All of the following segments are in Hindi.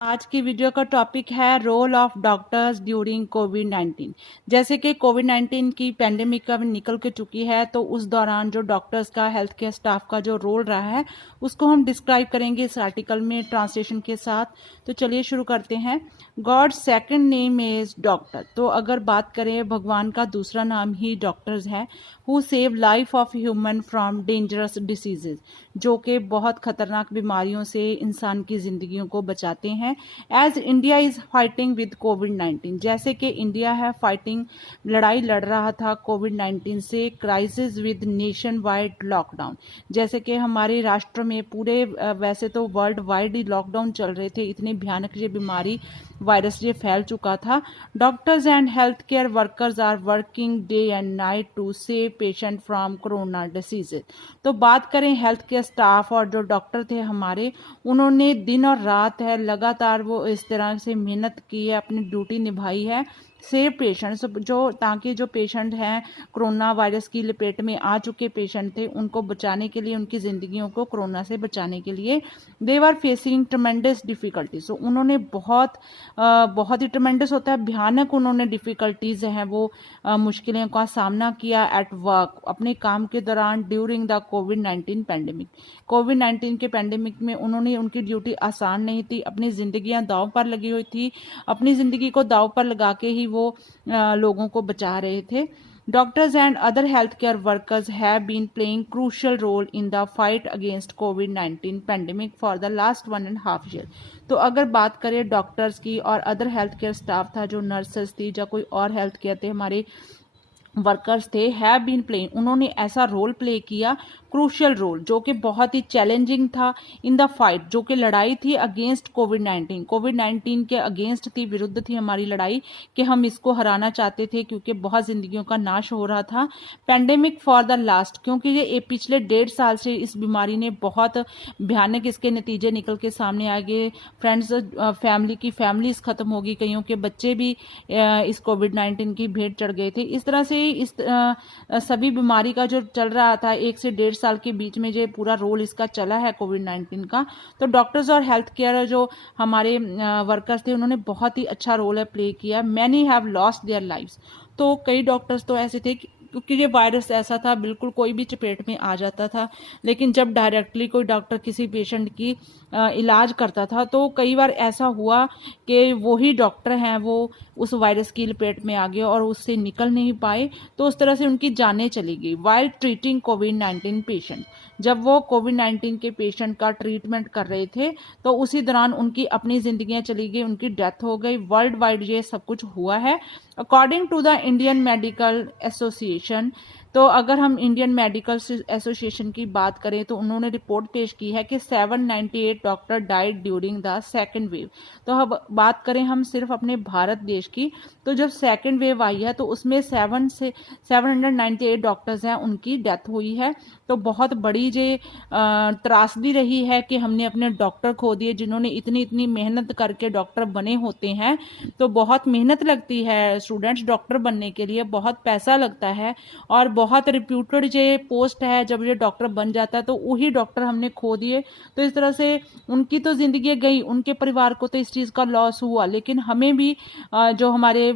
आज की वीडियो का टॉपिक है रोल ऑफ डॉक्टर्स ड्यूरिंग कोविड-19। जैसे कि कोविड-19 की पैंडेमिक अब निकल के चुकी है, तो उस दौरान जो डॉक्टर्स का, हेल्थ केयर स्टाफ का जो रोल रहा है उसको हम डिस्क्राइब करेंगे इस आर्टिकल में ट्रांसलेशन के साथ। तो चलिए शुरू करते हैं। God second name is doctor. तो अगर बात करें, भगवान का दूसरा नाम ही डॉक्टर्स है। Who save life of human from dangerous diseases, जो कि बहुत खतरनाक बीमारियों से इंसान की जिंदगियों को बचाते हैं। As India is fighting with covid, जैसे कि इंडिया है फाइटिंग, लड़ाई लड़ रहा था कोविड-19 से। Crisis with nation wide lockdown, जैसे कि हमारे राष्ट्र में पूरे वैसे तो वर्ल्ड वाइड ही लॉकडाउन चल रहे थे, इतनी भयानक ये बीमारी वायरस ये फैल चुका था। Doctors and health care workers are working day and night to save patient from corona diseases. तो बात करें हेल्थ केयर स्टाफ और जो डॉक्टर थे हमारे, उन्होंने दिन और रात है लगातार वो इस तरह से मेहनत की है, अपनी ड्यूटी निभाई है, सेव पेशेंट्स, जो ताकि जो पेशेंट हैं कोरोना वायरस की लपेट में आ चुके पेशेंट थे, उनको बचाने के लिए, उनकी ज़िंदगियों को कोरोना से बचाने के लिए दे वर फेसिंग ट्रमेंडस डिफ़िकल्टीज। तो उन्होंने बहुत ही ट्रमेंडस होता है, भयानक उन्होंने डिफ़िकल्टीज़ हैं वो मुश्किलों का सामना किया एट वर्क, अपने काम के दौरान, ड्यूरिंग द कोविड-19 पैंडेमिक। कोविड-19 के पैंडेमिक में उन्होंने, उनकी ड्यूटी आसान नहीं थी, अपनी ज़िंदगियां दांव पर लगी हुई थी, अपनी ज़िंदगी को दांव पर लगा के ही वो लोगों को बचा रहे थे। Doctors and other healthcare workers have been playing crucial role in the fight against COVID-19 pandemic for the last 1.5 year। तो अगर बात करें डॉक्टर्स की और अदर हेल्थ केयर स्टाफ था, जो नर्सेस थी या कोई और हेल्थ केयर थे, हमारे वर्कर्स थे, हैव बीन प्लेइंग, उन्होंने ऐसा रोल प्ले किया, क्रूशियल रोल, जो कि बहुत ही चैलेंजिंग था, इन द फाइट, जो कि लड़ाई थी अगेंस्ट कोविड-19। कोविड-19 के अगेंस्ट थी, विरुद्ध थी हमारी लड़ाई, कि हम इसको हराना चाहते थे क्योंकि बहुत जिंदगियों का नाश हो रहा था। पैंडेमिक फॉर द लास्ट, क्योंकि ये पिछले 1.5 साल से इस बीमारी ने बहुत भयानक इसके नतीजे निकल के सामने आ गए। फ्रेंड्स, फैमिली की फैमिलीज खत्म होगी, कईयों के बच्चे भी इस कोविड-19 की भेंट चढ़ गए थे। इस तरह से इस सभी बीमारी का जो चल रहा था 1 से 1.5 साल के बीच में, जो पूरा रोल इसका चला है कोविड-19 का, तो डॉक्टर्स और हेल्थ केयर जो हमारे वर्कर्स थे, उन्होंने बहुत ही अच्छा रोल प्ले किया। Many have lost their lives. तो कई डॉक्टर्स तो ऐसे थे क्योंकि ये वायरस ऐसा था, बिल्कुल कोई भी चपेट में आ जाता था, लेकिन जब डायरेक्टली कोई डॉक्टर किसी पेशेंट की इलाज करता था, तो कई बार ऐसा हुआ कि वही डॉक्टर हैं वो उस वायरस की लपेट में आ गए और उससे निकल नहीं पाए, तो उस तरह से उनकी जानें चली गई। वाइल ट्रीटिंग कोविड-19 पेशेंट, जब वो कोविड-19 के पेशेंट का ट्रीटमेंट कर रहे थे, तो उसी दौरान उनकी अपनी जिंदगियां चली गई, उनकी डेथ हो गई। वर्ल्ड वाइड ये सब कुछ हुआ है। According to the Indian Medical Association, तो अगर हम इंडियन मेडिकल एसोसिएशन की बात करें, तो उन्होंने रिपोर्ट पेश की है कि 798 doctor died during the second wave. तो अब बात करें हम सिर्फ अपने भारत देश की, तो जब सेकेंड वेव आई है तो उसमें 798 डॉक्टर्स हैं, उनकी डेथ हुई है। तो बहुत बड़ी ये त्रासदी रही है कि हमने अपने डॉक्टर खो दिए, जिन्होंने इतनी इतनी मेहनत करके डॉक्टर बने होते हैं। तो बहुत मेहनत लगती है स्टूडेंट्स डॉक्टर बनने के लिए, बहुत पैसा लगता है और बहुत रिप्यूटेड ये पोस्ट है। जब ये डॉक्टर बन जाता है तो वही डॉक्टर हमने खो दिए। तो इस तरह से उनकी तो जिंदगी गई, उनके परिवार को तो इस चीज़ का लॉस हुआ, लेकिन हमें भी जो हमारे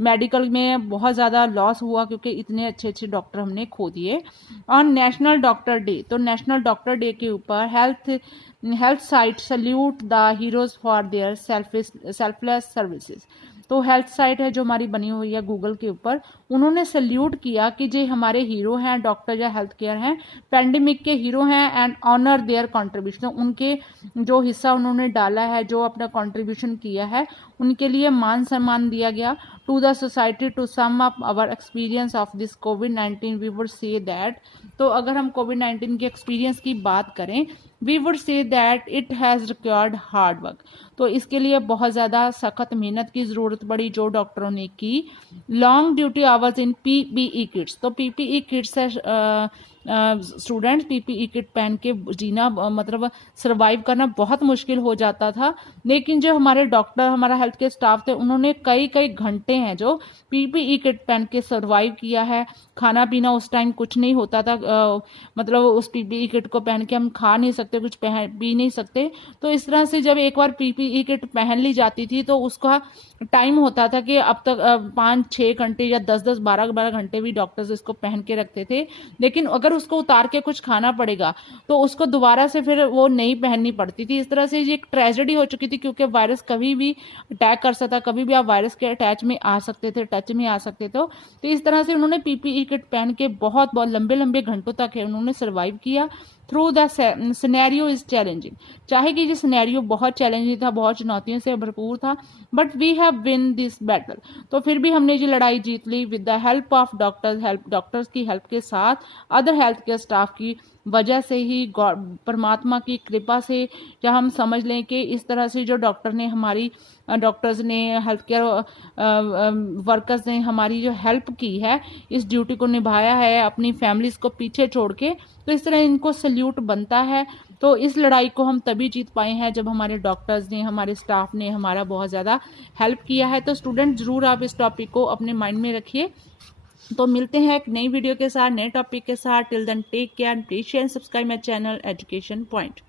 मेडिकल में बहुत ज़्यादा लॉस हुआ, क्योंकि इतने अच्छे अच्छे डॉक्टर हमने खो दिए। ऑन नेशनल डॉक्टर डे, तो नेशनल डॉक्टर डे के ऊपर health site salute the heroes for their selfless services. तो हेल्थ साइट है जो हमारी बनी हुई है गूगल के ऊपर, उन्होंने सल्यूट किया कि जो हमारे हीरो हैं, डॉक्टर या हेल्थ केयर हैं, पैंडेमिक के हीरो हैं, एंड ऑनर देयर कंट्रीब्यूशन, उनके जो हिस्सा उन्होंने डाला है, जो अपना कंट्रीब्यूशन किया है, उनके लिए मान सम्मान दिया गया। To the society to sum up our experience of this कोविड-19 वी वुड से दैट, तो अगर हम कोविड-19 के एक्सपीरियंस की बात करें, we would say that it has required hard work. तो इसके लिए बहुत ज़्यादा सख्त मेहनत की ज़रूरत पड़ी जो डॉक्टरों ने की। Long duty hours in PPE kits, तो PPE kits students PPE kit पहन के जीना मतलब सर्वाइव करना बहुत मुश्किल हो जाता था। लेकिन जो हमारे डॉक्टर, हमारा हेल्थ केयर स्टाफ थे, उन्होंने कई कई घंटे हैं जो पीपीई किट पहन के सर्वाइव किया है। खाना पीना उस टाइम कुछ नहीं होता था, मतलब उस पीपीई किट को पहन के हम खा नहीं सकते, कुछ पी नहीं सकते। तो इस तरह से जब एक बार पीपीई किट पहन ली जाती थी तो उसका टाइम होता था कि अब तक 5-6 घंटे या 10-10 12-12 घंटे भी डॉक्टर्स इसको पहन के रखते थे। लेकिन अगर उसको उतार के कुछ खाना पड़ेगा तो उसको दोबारा से फिर वो नहीं पहननी पड़ती थी। इस तरह से ये एक ट्रेजेडी हो चुकी थी, क्योंकि वायरस कभी भी अटैक कर सकता, कभी भी आप वायरस के टच में आ सकते थे। तो इस तरह से उन्होंने पीपीई किट पहन के बहुत बहुत लंबे लंबे घंटों तक है उन्होंने सर्वाइव किया। Through the scenario is challenging, चाहे कि ये सिनेरियो बहुत चैलेंजिंग था, बहुत चुनौतियों से भरपूर था, but we have win this battle. तो फिर भी हमने ये लड़ाई जीत ली with the help of doctors की हेल्प के साथ, अदर हेल्थ केयर स्टाफ की वजह से ही, परमात्मा की कृपा से, या हम समझ लें कि इस तरह से जो डॉक्टर्स ने, हेल्थ केयर वर्कर्स ने हमारी जो हेल्प की है, इस ड्यूटी को निभाया है अपनी फैमिलीज को पीछे छोड़ के, तो इस तरह इनको सल्यूट बनता है। तो इस लड़ाई को हम तभी जीत पाए हैं जब हमारे डॉक्टर्स ने, हमारे स्टाफ ने हमारा बहुत ज़्यादा हेल्प किया है। तो स्टूडेंट ज़रूर आप इस टॉपिक को अपने माइंड में रखिए। तो मिलते हैं एक नई वीडियो के साथ, नए टॉपिक के साथ। Till then take care, please share, subscribe my channel Education point.